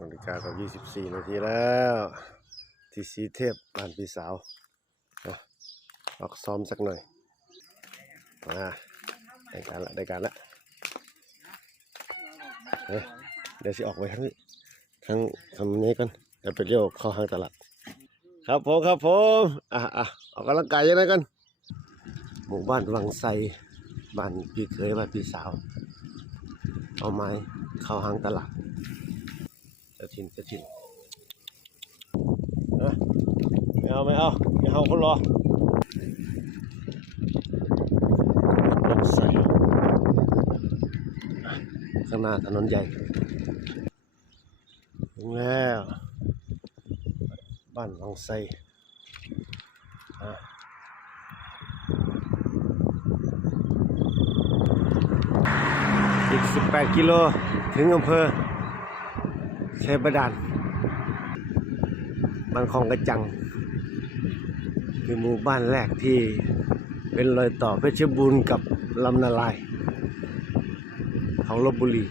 นาฬิกากับยี่สิบสี่นาทีแล้ว ที่สีเทพบ้านพี่สาวเอออกซ้อมสักหน่อยมาได้การละได้การละเดี๋ยวสิออกไปทั้งทั้งทำนี้กันเดี๋ยวไปเลี้ยวเข้าห้างตลาดครับผมครับผมอะอะออกกำลังกายยังไงกันหมู่บ้านวังไซบ้านพี่เคยบ้านพี่สาว เอาไม้เข้าห้างตลาด จะทินจะทินเอ้ยไม่เอาไม่เอาไม่เอาคนรอข้างหน้าถนนใหญ่ถึงแล้วบ้านวังไซอะอีก18 กิโล ถึงอำเภอ ชัยบาดานบางคลองกระจัง คือหมู่บ้านแรกที่เป็นรอยต่อเพชรบูรณ์กับลำนาลาย ของลบบุรี